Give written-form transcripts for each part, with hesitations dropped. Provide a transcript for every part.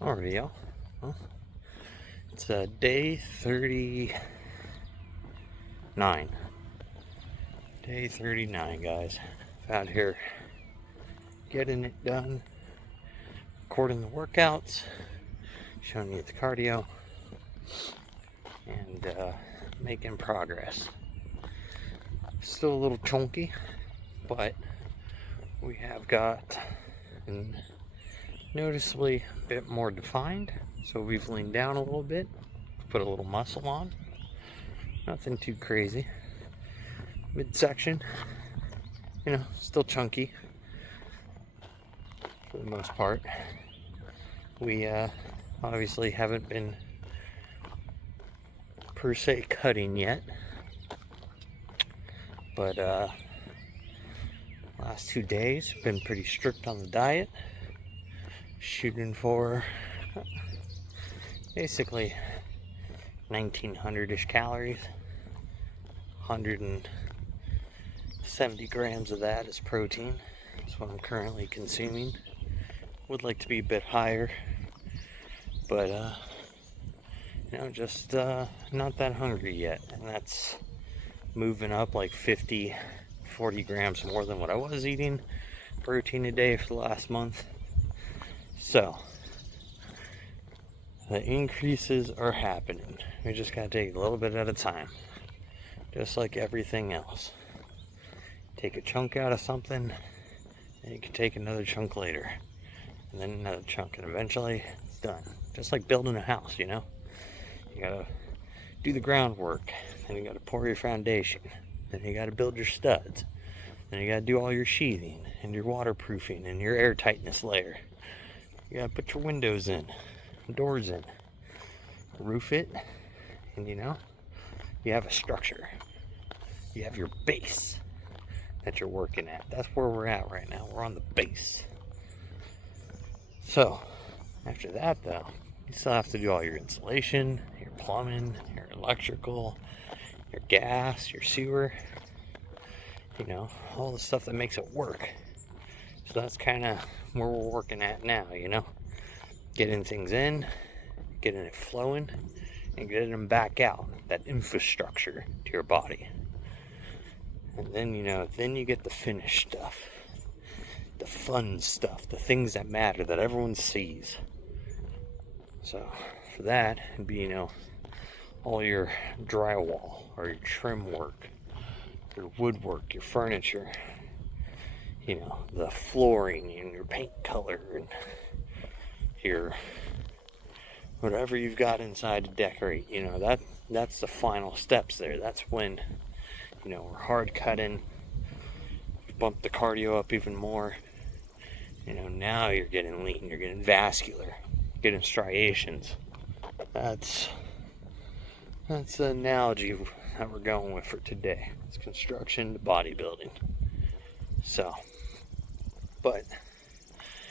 Alrighty, y'all. Well, it's day 39. Day 39, guys. Out here getting it done, recording the workouts, showing you the cardio, and making progress. Still a little chunky, but we have got noticeably a bit more defined. So we've leaned down a little bit, put a little muscle on. Nothing too crazy. Midsection, still chunky for the most part. We obviously haven't been per se cutting yet, but last 2 days been pretty strict on the diet, shooting for basically 1900-ish calories. 170 grams of that is protein. That's what I'm currently consuming. Would like to be a bit higher, but just not that hungry yet. And that's moving up like 40 grams more than what I was eating protein a day for the last month. So the increases are happening. We just gotta take a little bit at a time, just like everything else. Take a chunk out of something, and you can take another chunk later, and then another chunk, and eventually it's done. Just like building a house, you gotta do the groundwork, then you gotta pour your foundation, then you gotta build your studs, then you gotta do all your sheathing and your waterproofing and your air tightness layer. You gotta put your windows in, doors in, roof it, and you have a structure. You have your base that you're working at. That's where we're at right now. We're on the base. So after that, though, you still have to do all your insulation, your plumbing, your electrical, your gas, your sewer, all the stuff that makes it work. So that's kind of where we're working at now, getting things in, getting it flowing, and getting them back out, that infrastructure to your body. And then, then you get the finished stuff, the fun stuff, the things that matter, that everyone sees. So for that, it'd be, all your drywall or your trim work, your woodwork, your furniture, the flooring and your paint color and your whatever you've got inside to decorate. That's the final steps there. That's when, we're hard cutting, bump the cardio up even more. Now you're getting lean, you're getting vascular, getting striations. That's the analogy that we're going with for today. It's construction to bodybuilding. So, but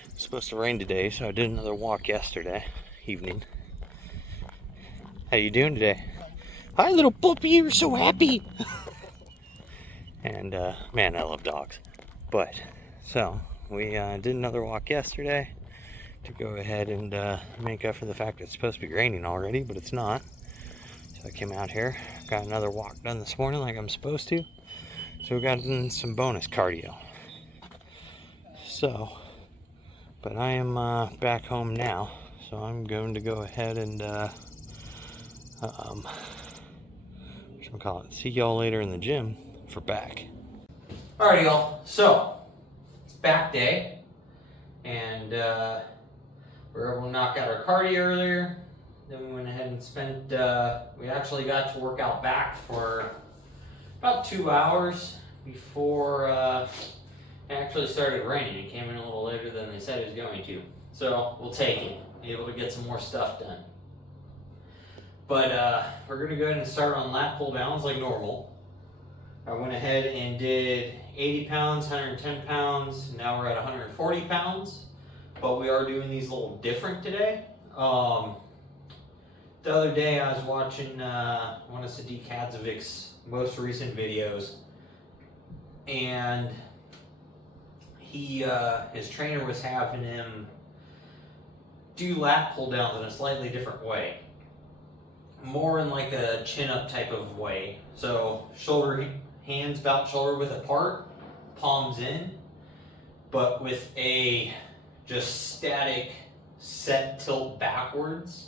it's supposed to rain today, so I did another walk yesterday evening. How you doing today? Hi, little puppy, you're so happy. And man, I love dogs. But so we did another walk yesterday to go ahead and make up for the fact that it's supposed to be raining already, but it's not. So I came out here, got another walk done this morning like I'm supposed to. So we got in some bonus cardio. So, but I am back home now, so I'm going to go ahead and see y'all later in the gym for back. Alrighty, y'all. So it's back day, and we were able to knock out our cardio earlier. Then we went ahead and spent. We actually got to work out back for about 2 hours before it actually started raining. It came in a little later than they said it was going to. So we'll take it. Be able to get some more stuff done. But we're going to go ahead and start on lat pull downs like normal. I went ahead and did 80 pounds, 110 pounds. Now we're at 140 pounds. But we are doing these a little different today. The other day I was watching one of Sadiq Kadzovic's most recent videos. And he his trainer was having him do lat pull downs in a slightly different way. More in like a chin up type of way. So hands about shoulder width apart, palms in, but with a just static set tilt backwards.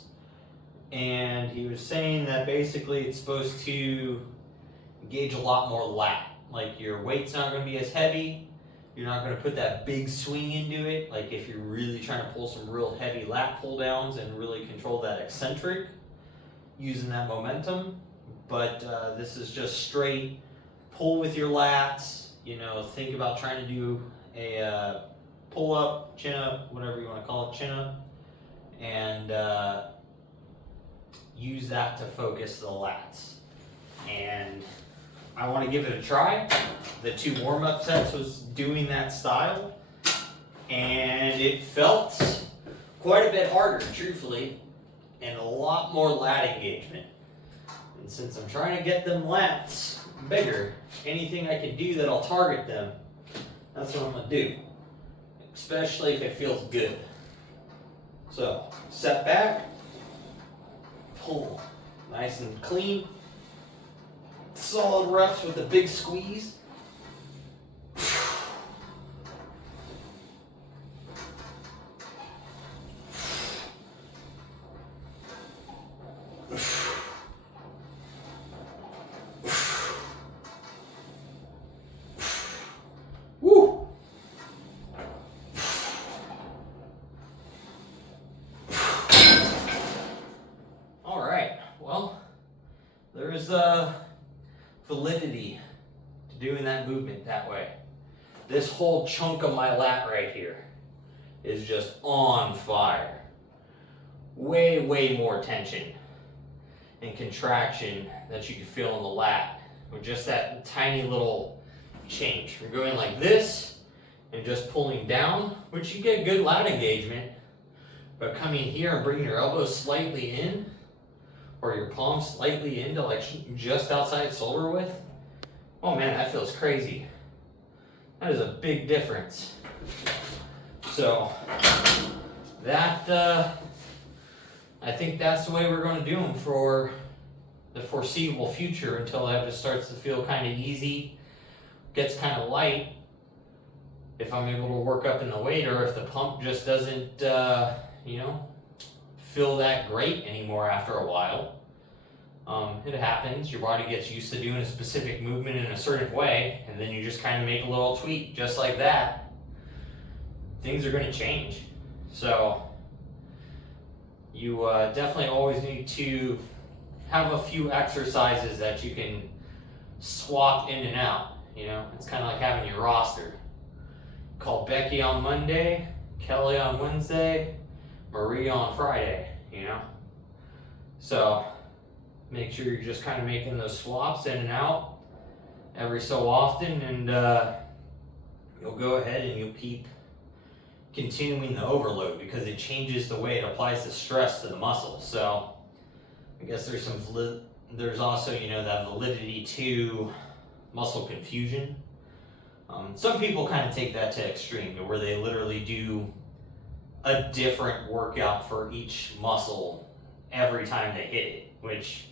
And he was saying that basically it's supposed to engage a lot more lat. Like your weight's not going to be as heavy. You're not going to put that big swing into it. Like if you're really trying to pull some real heavy lat pull downs and really control that eccentric using that momentum. But this is just straight pull with your lats. You know, think about trying to do a pull up, chin up, whatever you want to call it, chin up, and use that to focus the lats. And I want to give it a try. The 2 warm-up sets was doing that style, and it felt quite a bit harder, truthfully, and a lot more lat engagement. And since I'm trying to get them lats bigger, anything I can do that'll target them, that's what I'm going to do, especially if it feels good. So, set back, pull, nice and clean, solid reps with a big squeeze. Woo! All right, well, there's validity to doing that movement that way. This whole chunk of my lat right here is just on fire. Way more tension and contraction that you can feel in the lat with just that tiny little change. From going like this and just pulling down, which you get good lat engagement, but coming here and bringing your elbows slightly in, or your palms slightly into like just outside shoulder width, oh man, that feels crazy. That is a big difference. So that I think that's the way we're going to do them for the foreseeable future until that just starts to feel kind of easy, gets kind of light. If I'm able to work up in the weight, or if the pump just doesn't, feel that great anymore after a while. It happens. Your body gets used to doing a specific movement in a certain way, and then you just kind of make a little tweak just like that. Things are going to change. So you definitely always need to have a few exercises that you can swap in and out. You know, it's kind of like having your roster. Call Becky on Monday, Kelly on Wednesday, Marie on Friday, you know? So make sure you're just kind of making those swaps in and out every so often, and you'll go ahead and you'll keep continuing the overload because it changes the way it applies the stress to the muscle. So I guess there's also, that validity to muscle confusion. Some people kind of take that to extreme, to where they literally do a different workout for each muscle every time they hit it, which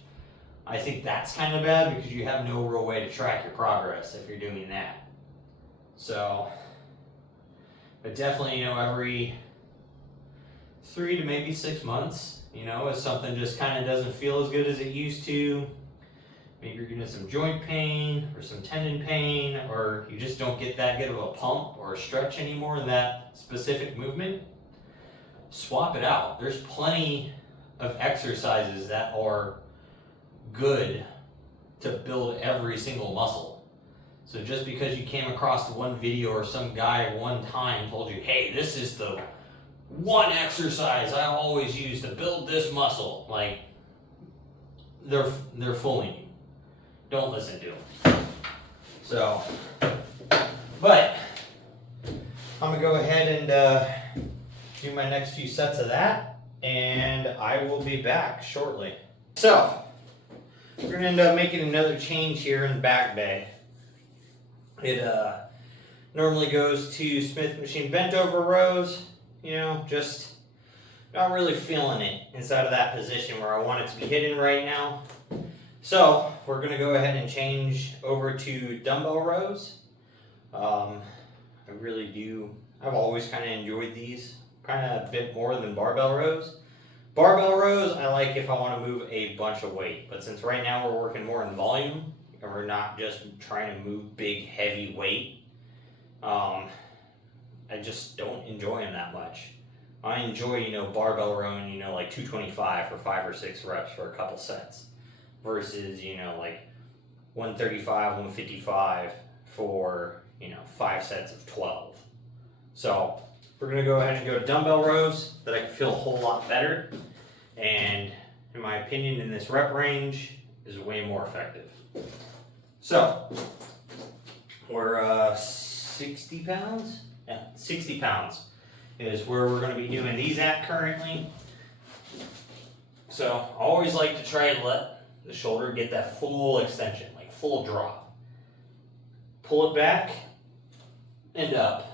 I think that's kind of bad because you have no real way to track your progress if you're doing that. So, but definitely, every 3 to maybe 6 months, if something just kind of doesn't feel as good as it used to, maybe you're getting some joint pain or some tendon pain, or you just don't get that good of a pump or a stretch anymore in that specific movement, swap it out. There's plenty of exercises that are good to build every single muscle. So just because you came across one video or some guy one time told you, hey, this is the one exercise I always use to build this muscle, like, they're fooling you. Don't listen to them. So, but I'm gonna go ahead and do my next few sets of that, and I will be back shortly. So, we're gonna end up making another change here in the back bay. It normally goes to Smith machine bent over rows, just Not really feeling it inside of that position where I want it to be hitting right now. So we're gonna go ahead and change over to dumbbell rows. I really do. I've always kind of enjoyed these kind of a bit more than barbell rows. Barbell rows, I like if I want to move a bunch of weight, but since right now we're working more in volume and we're not just trying to move big, heavy weight, I just don't enjoy them that much. I enjoy, barbell rowing, like 225 for 5 or 6 reps for a couple sets versus, like 135, 155 for, 5 sets of 12. So we're going to go ahead and go to dumbbell rows that I can feel a whole lot better. And in my opinion, in this rep range is way more effective. So we're 60 pounds? Yeah, 60 pounds is where we're going to be doing these at currently. So I always like to try and let the shoulder get that full extension, like full drop. Pull it back and up.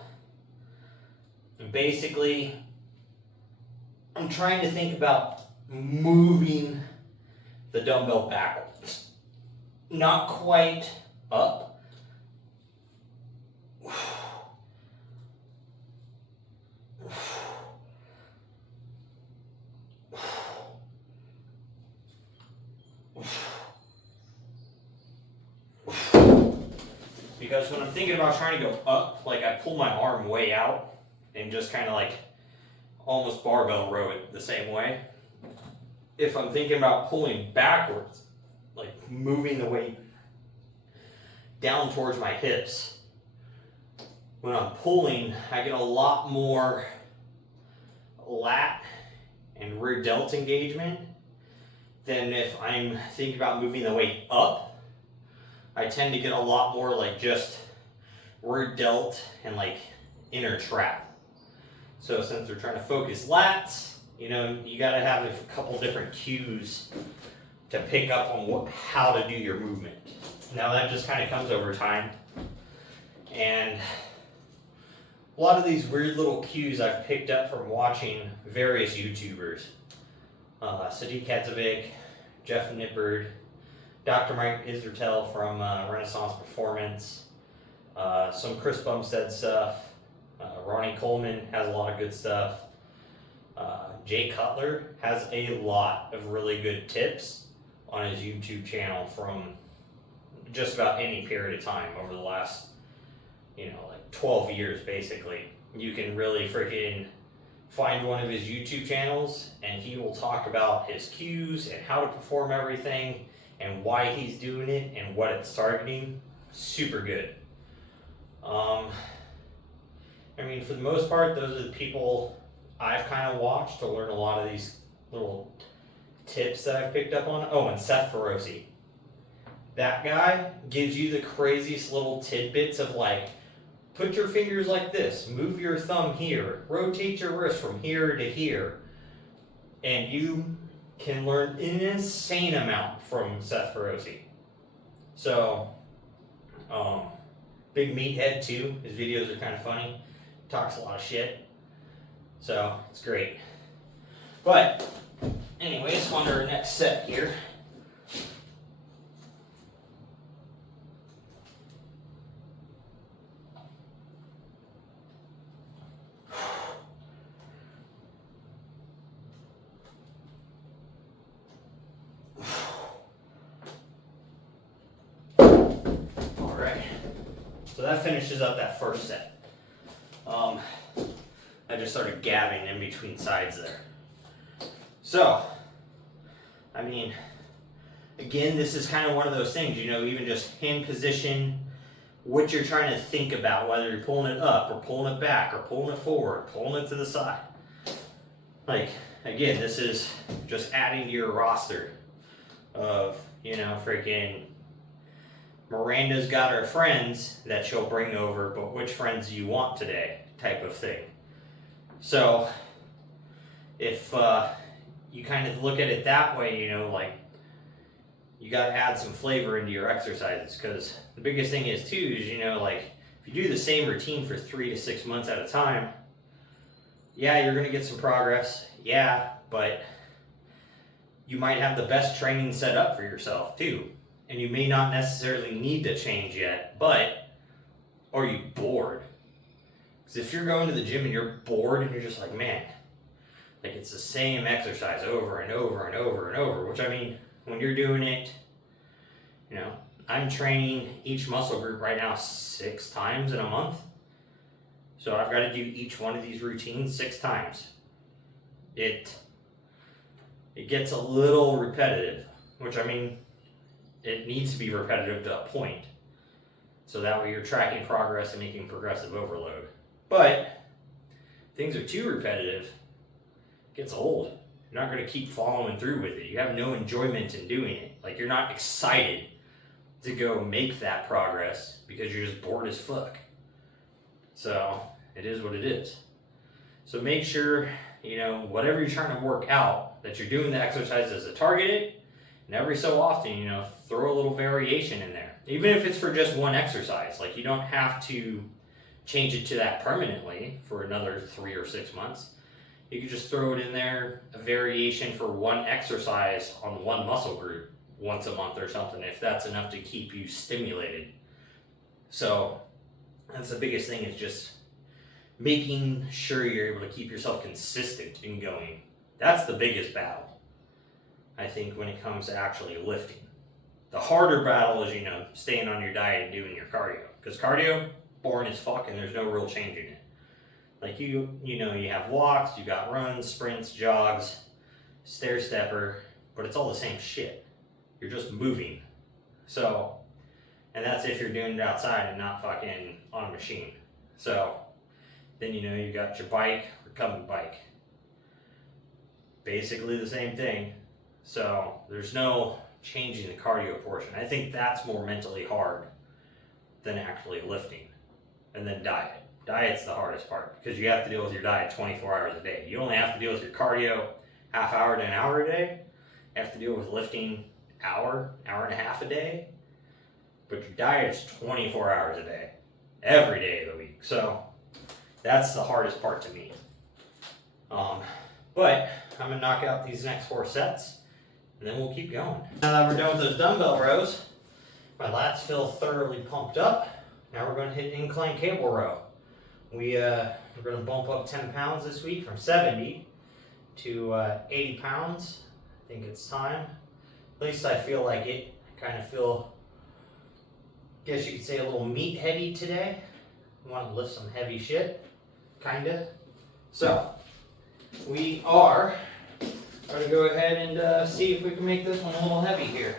And basically, I'm trying to think about moving the dumbbell backwards. Not quite up. Because when I'm thinking about trying to go up, like I pull my arm way out and just kind of like almost barbell row it the same way. If I'm thinking about pulling backwards, like moving the weight down towards my hips, when I'm pulling, I get a lot more lat and rear delt engagement than if I'm thinking about moving the weight up. I tend to get a lot more like just rear delt and like inner trap. So since we're trying to focus lats, you gotta have a couple different cues to pick up on how to do your movement. Now that just kind of comes over time. And a lot of these weird little cues I've picked up from watching various YouTubers. Sadiq Hadzovic, Jeff Nippard, Dr. Mike Israetel from Renaissance Performance, some Chris Bumstead stuff. Ronnie Coleman has a lot of good stuff. Jay Cutler has a lot of really good tips on his YouTube channel from just about any period of time over the last, like 12 years basically. You can really freaking find one of his YouTube channels and he will talk about his cues and how to perform everything and why he's doing it and what it's targeting. Super good. For the most part, those are the people I've kind of watched to learn a lot of these little tips that I've picked up on. Oh, and Seth Feroce. That guy gives you the craziest little tidbits of like, put your fingers like this, move your thumb here, rotate your wrist from here to here. And you can learn an insane amount from Seth Feroce. So, big meathead too. His videos are kind of funny. Talks a lot of shit. So, it's great. But, anyways, on to our next set here. So that finishes up that first set. I just started gabbing in between sides there. So, again, this is kind of one of those things, even just hand position, what you're trying to think about, whether you're pulling it up or pulling it back or pulling it forward, pulling it to the side. Like, again, this is just adding to your roster of, freaking Miranda's got her friends that she'll bring over, but which friends do you want today type of thing. So if you kind of look at it that way, you got to add some flavor into your exercises, because the biggest thing is too is, if you do the same routine for 3 to 6 months at a time, Yeah, you're going to get some progress. Yeah, but you might have the best training set up for yourself too. And you may not necessarily need to change yet, but are you bored? Because if you're going to the gym and you're bored and you're just like, man, like it's the same exercise over and over and over and over, which I mean, when you're doing it, you know, I'm training each muscle group right now 6 times in a month. So I've got to do each one of these routines 6 times. It gets a little repetitive, which I mean, it needs to be repetitive to a point. So that way you're tracking progress and making progressive overload. But things are too repetitive, it gets old. You're not going to keep following through with it. You have no enjoyment in doing it. Like you're not excited to go make that progress because you're just bored as fuck. So it is what it is. So make sure, you know, whatever you're trying to work out, that you're doing the exercises to target it. And every so often, you know, throw a little variation in there. Even if it's for just one exercise. Like you don't have to change it to that permanently for another 3 or 6 months. You could just throw it in there, a variation for one exercise on one muscle group once a month or something, if that's enough to keep you stimulated. So that's the biggest thing, is just making sure you're able to keep yourself consistent in going. That's the biggest battle, I think, when it comes to actually lifting. The harder battle is, you know, staying on your diet and doing your cardio. Because cardio, boring as fuck, and there's no real change in it. Like you know, you have walks, you got runs, sprints, jogs, stair stepper, but it's all the same shit. You're just moving. So, and that's if you're doing it outside and not fucking on a machine. So, then you know you got your bike, recumbent bike. Basically the same thing. So, there's no changing the cardio portion. I think that's more mentally hard than actually lifting. And then diet. Diet's the hardest part because you have to deal with your diet 24 hours a day. You only have to deal with your cardio half hour to an hour a day. You have to deal with lifting hour and a half a day. But your diet is 24 hours a day, every day of the week. So that's the hardest part to me. But I'm gonna knock out these next 4 sets and then we'll keep going. Now that we're done with those dumbbell rows, my lats feel thoroughly pumped up. Now we're gonna hit incline cable row. We're going to bump up 10 pounds this week from 70 to 80 pounds. I think it's time. At least I feel like it. I kind of feel, guess you could say, a little meatheady today. I want to lift some heavy shit, kind of. So, we are going to go ahead and see if we can make this one a little heavy here.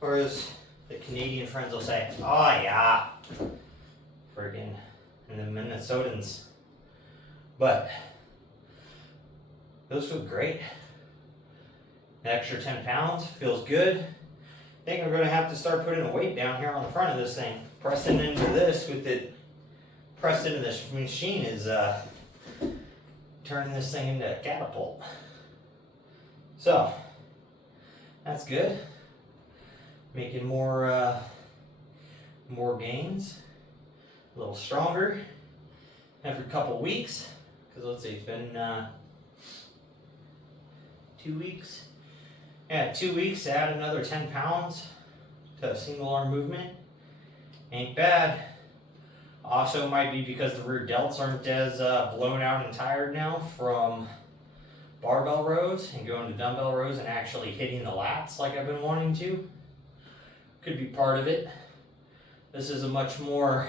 Or as the Canadian friends will say, oh yeah, friggin', and the Minnesotans. But those feel great. An extra 10 pounds feels good. I think I'm going to have to start putting a weight down here on the front of this thing. Pressing into this with it, pressed into this machine is turning this thing into a catapult. So, that's good. Making more gains, a little stronger every couple weeks. Because let's see, it's been 2 weeks. Yeah, 2 weeks to add another 10 pounds to a single arm movement. Ain't bad. Also might be because the rear delts aren't as blown out and tired now from barbell rows and going to dumbbell rows and actually hitting the lats like I've been wanting to. Could be part of it. This is a much more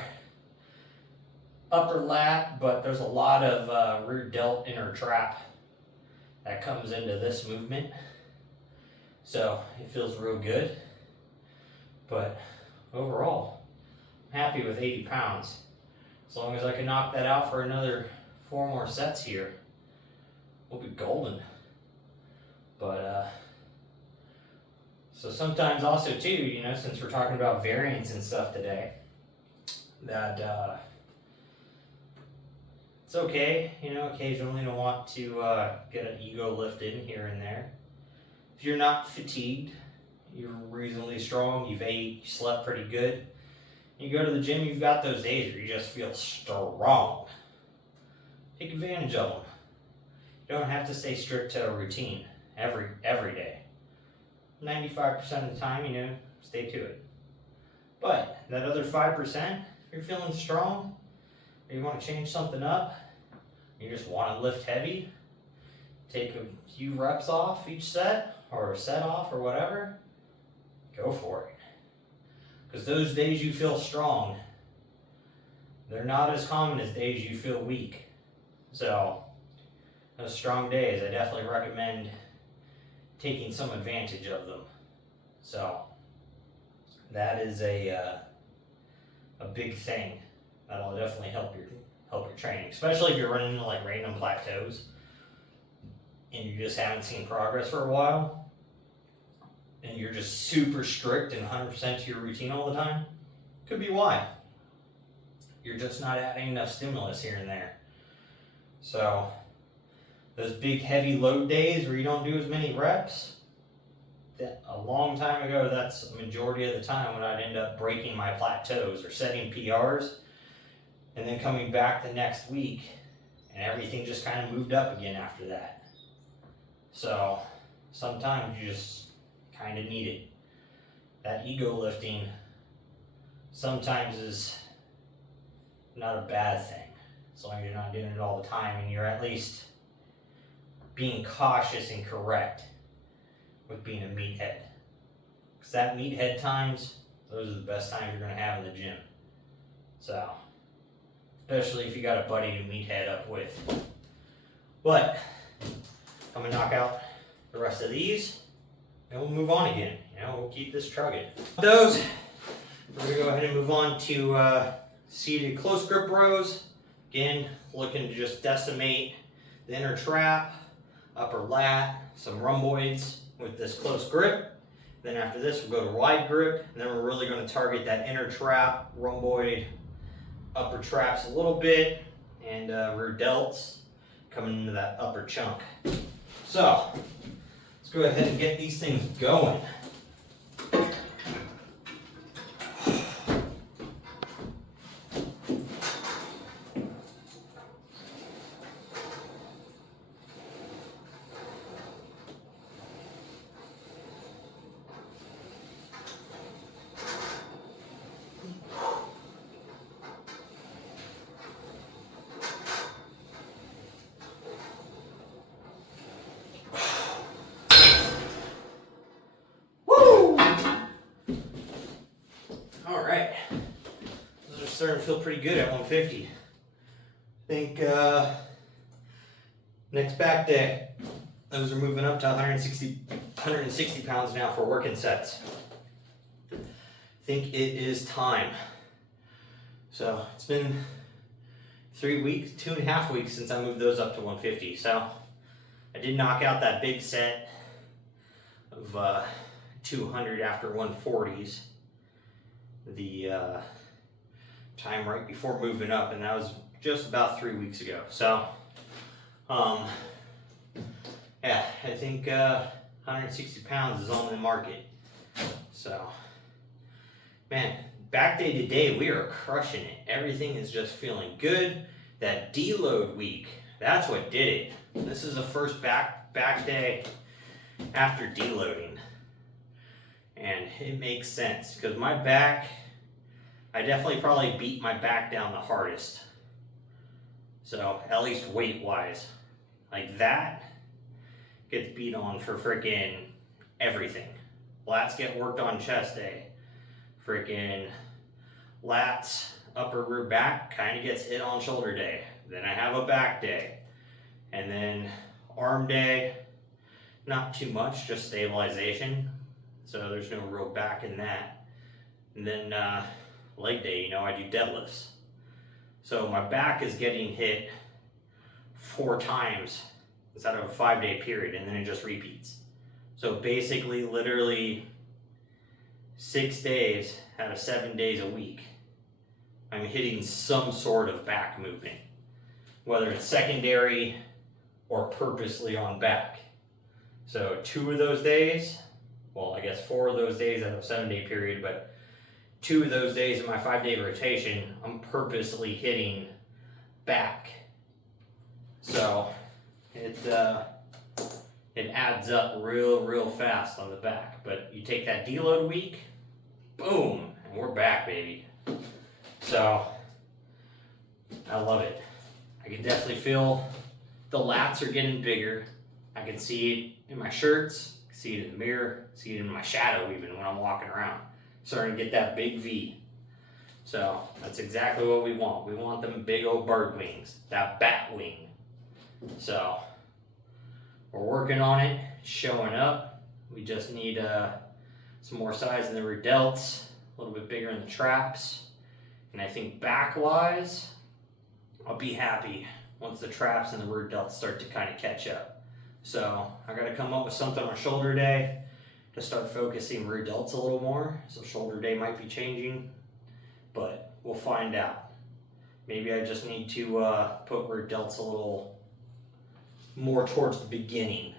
upper lat, but there's a lot of rear delt inner trap that comes into this movement. So it feels real good. But overall, I'm happy with 80 pounds. As long as I can knock that out for another 4 more sets here, we'll be golden. But so sometimes also too, you know, since we're talking about variance and stuff today, that it's okay, you know, occasionally to want to get an ego lift in here and there. If you're not fatigued, you're reasonably strong, you've ate, you slept pretty good, you go to the gym, you've got those days where you just feel strong. Take advantage of them. You don't have to stay strict to a routine every day. 95% of the time, you know, stay to it. But that other 5%, if you're feeling strong, or you want to change something up, you just want to lift heavy, take a few reps off each set, or a set off, or whatever, go for it. Because those days you feel strong, they're not as common as days you feel weak. So, those strong days, I definitely recommend taking some advantage of them. So, that is a big thing that'll definitely help your training, especially if you're running into like random plateaus and you just haven't seen progress for a while, and you're just super strict and 100% to your routine all the time. Could be why. You're just not adding enough stimulus here and there. So those big heavy load days where you don't do as many reps, that a long time ago, that's a majority of the time when I'd end up breaking my plateaus or setting PRs and then coming back the next week and everything just kind of moved up again after that. So sometimes you just kind of need it. That ego lifting sometimes is not a bad thing, as long as you're not doing it all the time and you're at least being cautious and correct with being a meathead. Because that meathead times, those are the best times you're going to have in the gym. So, especially if you got a buddy to meathead up with. But I'm going to knock out the rest of these and we'll move on again. You know, we'll keep this trugging. Those, we're going to go ahead and move on to seated close grip rows. Again, looking to just decimate the inner trap, upper lat, some rhomboids with this close grip. Then after this, we'll go to wide grip, and then we're really going to target that inner trap, rhomboid, upper traps a little bit, and rear delts coming into that upper chunk. So, let's go ahead and get these things going. Starting to feel pretty good at 150. I think next back day, those are moving up to 160 pounds now for working sets. I think it is time. So it's been 3 weeks, 2.5 weeks since I moved those up to 150. So I did knock out that big set of 200 after 140s. The time right before moving up, and that was just about 3 weeks ago. So yeah, I think 160 pounds is on the market. So man, back day to day, we are crushing it. Everything is just feeling good. That deload week, that's what did it. This is the first back day after deloading, and it makes sense because my back, I definitely probably beat my back down the hardest. So, at least weight-wise. Like that gets beat on for freaking everything. Lats get worked on chest day. Freaking lats, upper rear back kind of gets hit on shoulder day. Then I have a back day. And then arm day, not too much, just stabilization. So there's no real back in that. And then leg day, you know, I do deadlifts. So my back is getting hit 4 times instead of a 5-day period, and then it just repeats. So basically, literally 6 days out of 7 days a week, I'm hitting some sort of back movement, whether it's secondary or purposely on back. So 2 of those days, well, I guess 4 of those days out of a 7-day period, but 2 of those days in my 5-day rotation, I'm purposely hitting back. So it adds up real fast on the back. But you take that deload week, boom, and we're back, baby. So I love it. I can definitely feel the lats are getting bigger. I can see it in my shirts, see it in the mirror, see it in my shadow even when I'm walking around. Starting to get that big V. So that's exactly what we want. We want them big old bird wings, that bat wing. So we're working on it, showing up. We just need some more size in the rear delts, a little bit bigger in the traps. And I think back-wise, I'll be happy once the traps and the rear delts start to kind of catch up. So I got to come up with something on shoulder day to start focusing rear delts a little more. So shoulder day might be changing, but we'll find out. Maybe I just need to put rear delts a little more towards the beginning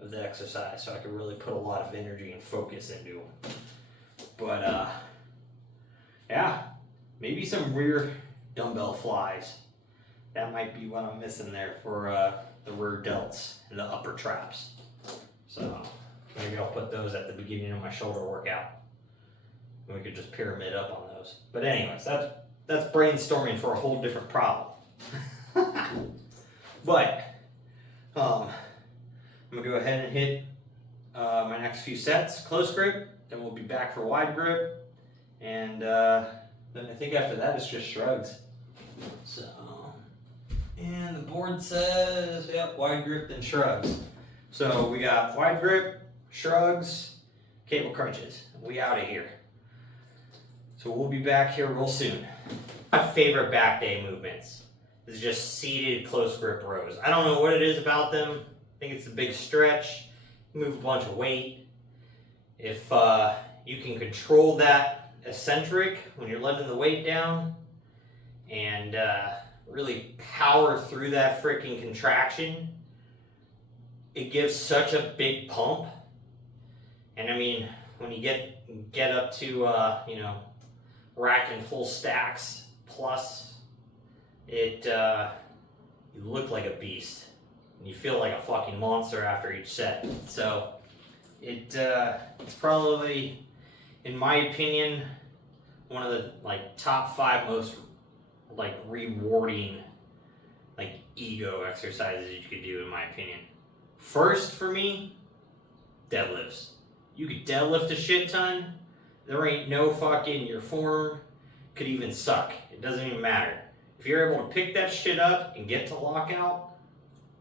of the exercise so I can really put a lot of energy and focus into them. But yeah, maybe some rear dumbbell flies. That might be what I'm missing there for the rear delts and the upper traps. So maybe I'll put those at the beginning of my shoulder workout. And we could just pyramid up on those. But anyways, that's brainstorming for a whole different problem. But I'm gonna go ahead and hit my next few sets, close grip, then we'll be back for wide grip, and then I think after that it's just shrugs. So, and the board says, yep, wide grip then shrugs. So we got wide grip, shrugs, cable crunches. We out of here. So we'll be back here real soon. My favorite back day movements is just seated close grip rows. I don't know what it is about them. I think it's the big stretch, move a bunch of weight. If you can control that eccentric when you're letting the weight down and really power through that freaking contraction, it gives such a big pump. And I mean, when you get up to racking full stacks plus, it you look like a beast and you feel like a fucking monster after each set. So it's probably, in my opinion, one of the top 5 most rewarding ego exercises you could do, in my opinion. First for me, deadlifts. You could deadlift a shit ton. There ain't no fucking, your form could even suck. It doesn't even matter. If you're able to pick that shit up and get to lockout,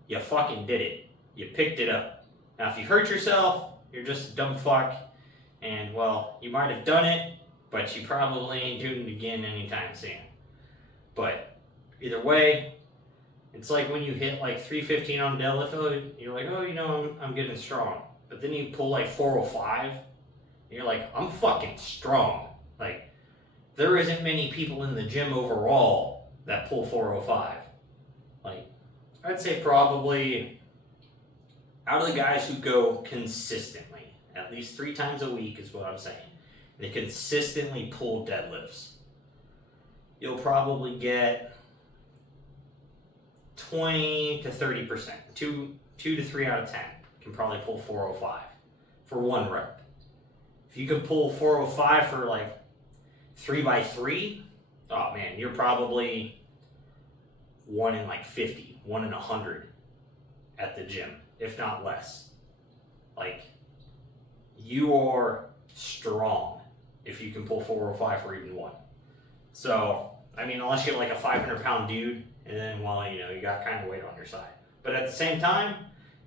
you fucking did it. You picked it up. Now if you hurt yourself, you're just a dumb fuck, and well, you might have done it, but you probably ain't doing it again anytime soon. But either way, it's like when you hit 315 on deadlift, you're like, oh, I'm getting strong. But then you pull 405, and you're like, I'm fucking strong. There isn't many people in the gym overall that pull 405. I'd say probably out of the guys who go consistently, at least 3 times a week is what I'm saying, they consistently pull deadlifts, you'll probably get 20 to 30%. 2 to 3 out of 10 can probably pull 405 for 1 rep. If you can pull 405 for 3x3, oh man, you're probably 1 in 50, 1 in 100 at the gym, if not less. You are strong if you can pull 405 for even 1. So I mean, unless you're like a 500-pound dude, and then, well, you know, you got kind of weight on your side. But at the same time,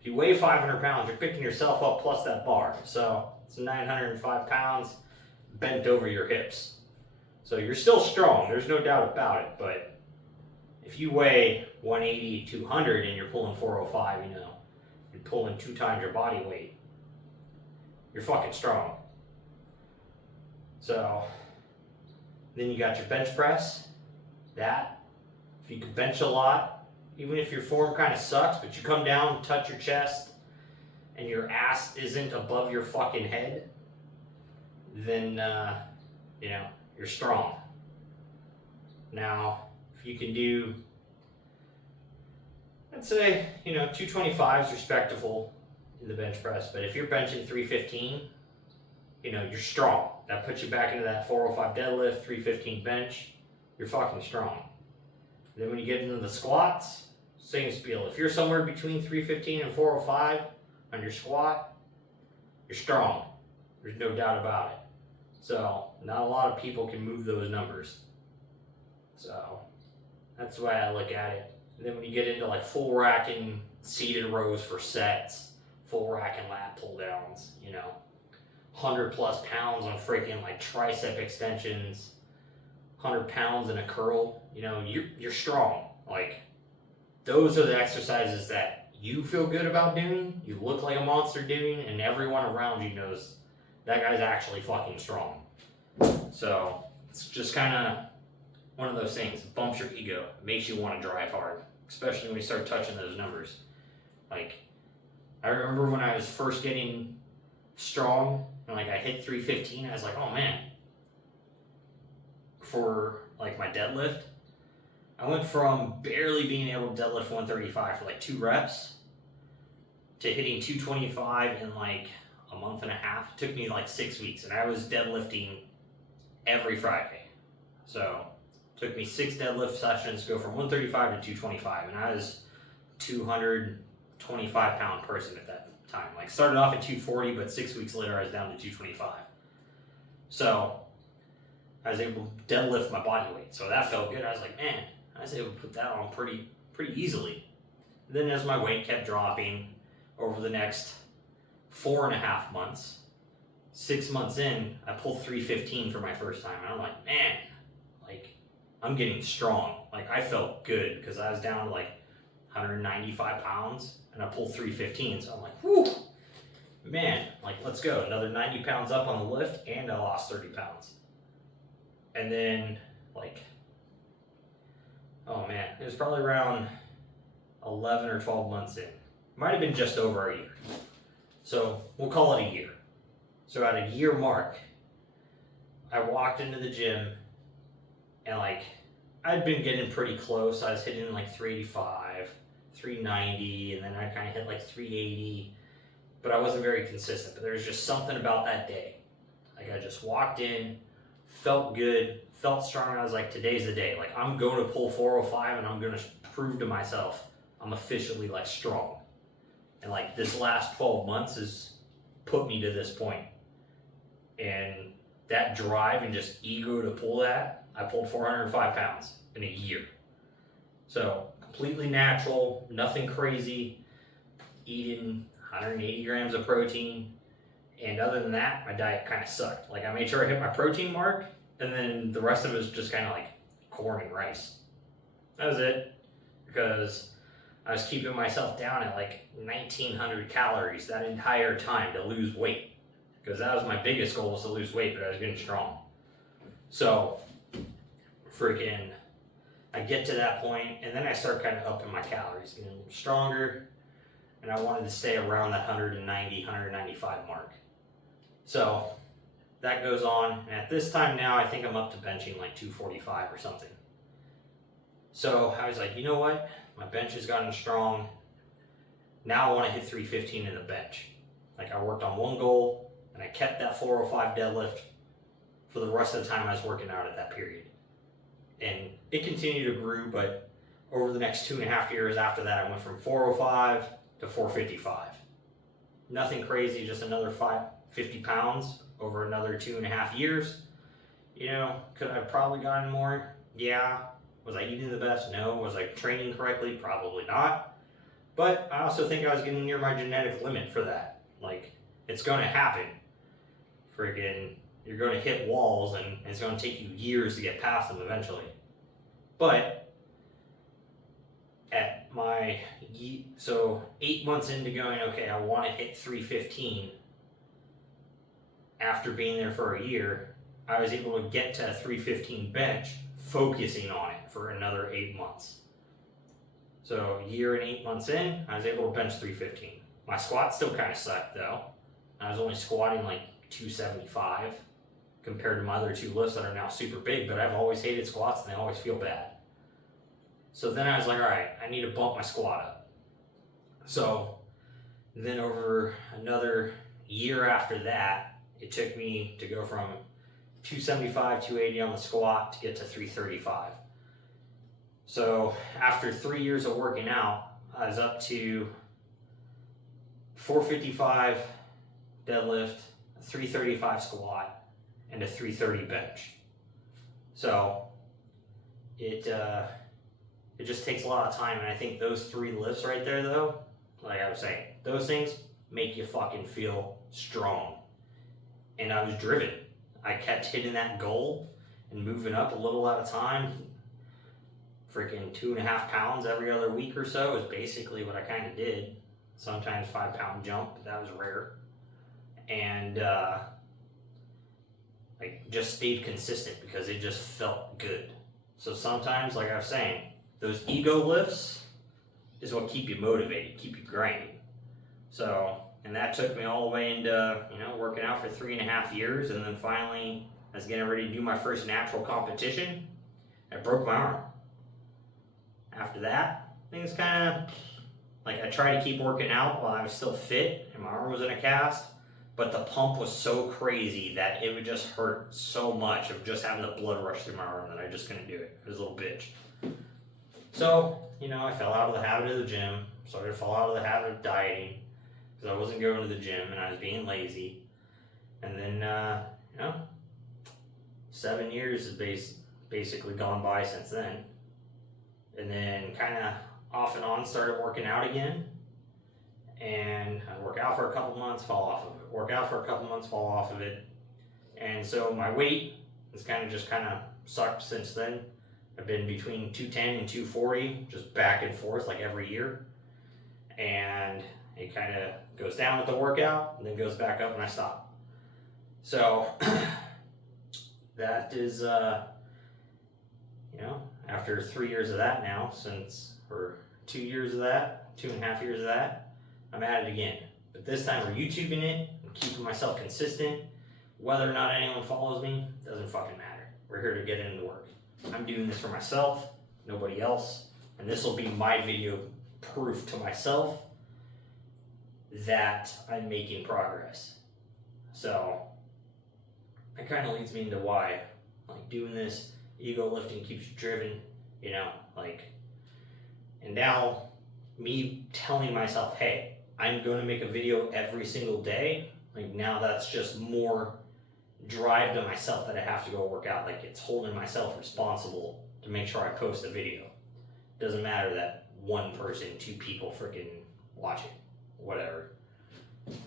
if you weigh 500 pounds, you're picking yourself up plus that bar. So it's 905 pounds bent over your hips. So you're still strong, there's no doubt about it. But if you weigh 180, 200, and you're pulling 405, you know, you're pulling 2 times your body weight, you're fucking strong. So then you got your bench press. That, if you can bench a lot, even if your form kind of sucks, but you come down, touch your chest, and your ass isn't above your fucking head, then, you know, you're strong. Now, if you can do, I'd say, you know, 225 is respectable in the bench press, but if you're benching 315, you know, you're strong. That puts you back into that 405 deadlift, 315 bench, you're fucking strong. Then when you get into the squats, same spiel. If you're somewhere between 315 and 405 on your squat, you're strong. There's no doubt about it. So, not a lot of people can move those numbers. So, that's the way I look at it. And then when you get into like full racking seated rows for sets, full rack and lat pull downs, you know, 100 plus pounds on freaking like tricep extensions, 100 pounds in a curl, you know, you're strong. Like, those are the exercises that you feel good about doing, you look like a monster doing, and everyone around you knows that guy's actually fucking strong. So, it's just kind of one of those things. It bumps your ego, it makes you want to drive hard, especially when you start touching those numbers. Like, I remember when I was first getting strong, and like I hit 315, I was like, oh man. For like my deadlift, I went from barely being able to deadlift 135 for like 2 reps to hitting 225 in like a month and a half. It took me like 6 weeks, and I was deadlifting every Friday. So it took me 6 deadlift sessions to go from 135 to 225, and I was 225 pound person at that time. Like, started off at 240, but 6 weeks later I was down to 225. So I was able to deadlift my body weight, so that felt good. I was like, man, I was able to put that on pretty easily. And then as my weight kept dropping over the next 4.5 months, 6 months in, I pulled 315 for my first time, and I'm like, man, like, I'm getting strong. Like, I felt good because I was down to like 195 pounds, and I pulled 315, so I'm like, whew, man, like, let's go. Another 90 pounds up on the lift, and I lost 30 pounds. And then, like, oh man, it was probably around 11 or 12 months in. Might have been just over a year. So we'll call it a year. So at a year mark, I walked into the gym, and like, I'd been getting pretty close. I was hitting like 385, 390, and then I kind of hit like 380, but I wasn't very consistent. But there was just something about that day. Like, I just walked in, felt good, felt strong. I was like, today's the day. Like, I'm going to pull 405, and I'm going to prove to myself I'm officially like strong. And like, this last 12 months has put me to this point. And that drive and just ego to pull that, I pulled 405 pounds in a year. So completely natural, nothing crazy, eating 180 grams of protein. And other than that, my diet kind of sucked. Like, I made sure I hit my protein mark, and then the rest of it was just kind of like corn and rice. That was it. Because I was keeping myself down at like 1,900 calories that entire time to lose weight. Because that was my biggest goal, was to lose weight, but I was getting strong. So, freaking, I get to that point, and then I start kind of upping my calories, getting stronger, and I wanted to stay around that 190, 195 mark. So, that goes on, and at this time now, I think I'm up to benching like 245 or something. So, I was like, you know what? My bench has gotten strong. Now I want to hit 315 in the bench. Like, I worked on one goal, and I kept that 405 deadlift for the rest of the time I was working out at that period. And it continued to grow, but over the next 2.5 years after that, I went from 405 to 455. Nothing crazy, just another 50 pounds over another 2.5 years. You know, could I have probably gotten more? Yeah. Was I eating the best? No. Was I training correctly? Probably not. But I also think I was getting near my genetic limit for that. Like, it's going to happen. Friggin', you're going to hit walls and it's going to take you years to get past them eventually. But at my, so 8 months into going, okay, I want to hit 315 after being there for a year, I was able to get to a 315 bench focusing on it for another 8 months. So a year and 8 months in, I was able to bench 315. My squat still kind of sucked though. I was only squatting like 275 compared to my other two lifts that are now super big, but I've always hated squats and they always feel bad. So then I was like, all right, I need to bump my squat up. So then over another year after that, it took me to go from 275, 280 on the squat to get to 335. So after 3 years of working out, I was up to 455 deadlift, a 335 squat, and a 330 bench. So it just takes a lot of time, and I think those 3 lifts right there though, like I was saying, those things make you fucking feel strong. And I was driven. I kept hitting that goal and moving up a little at a time. Freaking 2.5 pounds every other week or so is basically what I kind of did. Sometimes 5 pound jump, but that was rare. And I just stayed consistent because it just felt good. So sometimes, like I was saying, those ego lifts is what keep you motivated, keep you grinding. So, and that took me all the way into, working out for 3.5 years, and then finally I was getting ready to do my first natural competition. I broke my arm. After that, things kind of, like I tried to keep working out while I was still fit and my arm was in a cast, but the pump was so crazy that it would just hurt so much of just having the blood rush through my arm that I just couldn't do it. It was a little bitch. So, I fell out of the habit of the gym, started to fall out of the habit of dieting because I wasn't going to the gym and I was being lazy. And then, 7 years has basically gone by since then. And then kind of off and on started working out again. And I'd work out for a couple months, fall off of it. Work out for a couple months, fall off of it. And so my weight has kind of sucked since then. I've been between 210 and 240, just back and forth like every year. And it kind of goes down with the workout and then goes back up when I stop. So that is, after 3 years of that now, or 2 years of that, 2.5 years of that, I'm at it again. But this time we're YouTubing it, I'm keeping myself consistent. Whether or not anyone follows me, doesn't fucking matter. We're here to get into work. I'm doing this for myself, nobody else, and this will be my video proof to myself that I'm making progress. So that kind of leads me into why, doing this ego lifting keeps you driven, and now me telling myself, hey, I'm going to make a video every single day, now that's just more drive to myself that I have to go work out. It's holding myself responsible to make sure I post a video. Doesn't matter that one person, 2 people freaking watch it, whatever.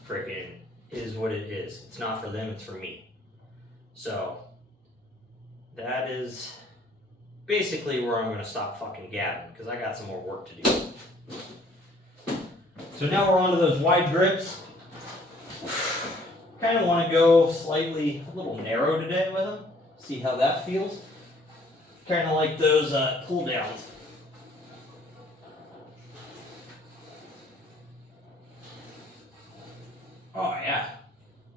Freaking is what it is. It's not for them, it's for me. So that is basically where I'm going to stop fucking gabbing because I got some more work to do. So now we're on to those wide grips. Kind of want to go a little narrow today with them. See how that feels. Kind of like those pull downs. Oh yeah,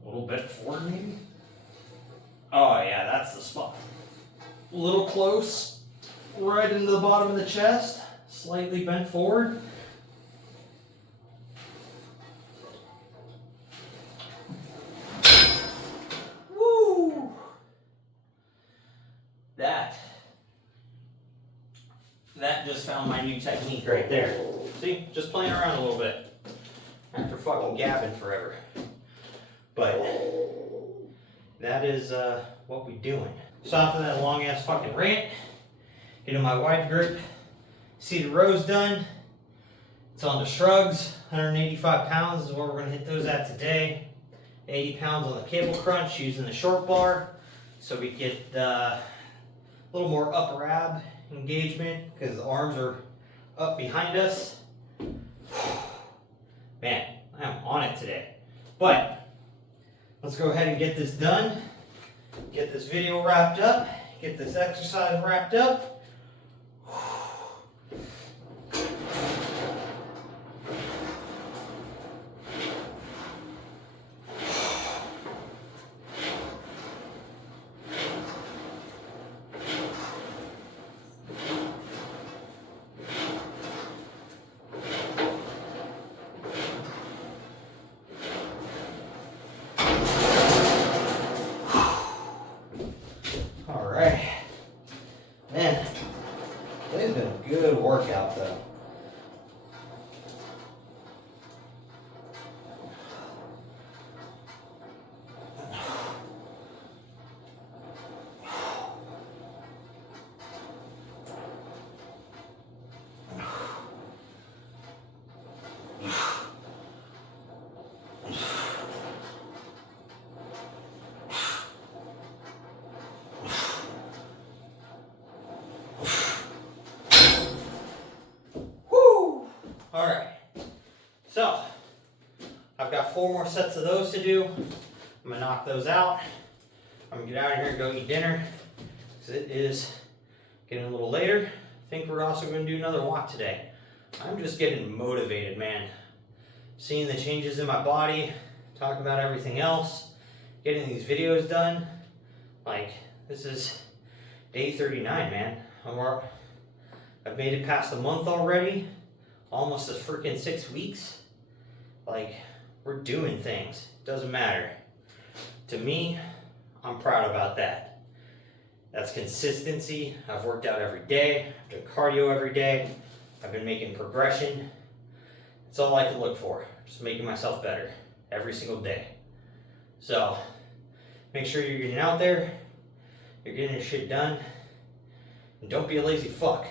a little bit forward maybe. Oh yeah, that's the spot. A little close, right into the bottom of the chest, slightly bent forward. Woo! That just found my new technique right there. See, just playing around a little bit after fucking gabbing forever. But that is what we're doing. So after that long ass fucking rant, Getting my wide grip seated rows done. It's on the shrugs. 185 pounds is where we're going to hit those at today. 80 pounds on the cable crunch using the short bar. So we get a little more upper ab engagement because the arms are up behind us. Man, I am on it today. But let's go ahead and get this done. Get this video wrapped up. Get this exercise wrapped up. Man, today's been a good workout though. Alright, so I've got 4 more sets of those to do. I'm going to knock those out. I'm going to get out of here and go eat dinner because it is getting a little later. I think we're also going to do another walk today. I'm just getting motivated, man. Seeing the changes in my body, talking about everything else, getting these videos done. Like, this is day 39, man. I've made it past a month already. Almost a freaking 6 weeks. Like, we're doing things. Doesn't matter. To me, I'm proud about that. That's consistency. I've worked out every day. I've done cardio every day. I've been making progression. It's all I can look for. Just making myself better every single day. So, make sure you're getting out there. You're getting your shit done. And don't be a lazy fuck.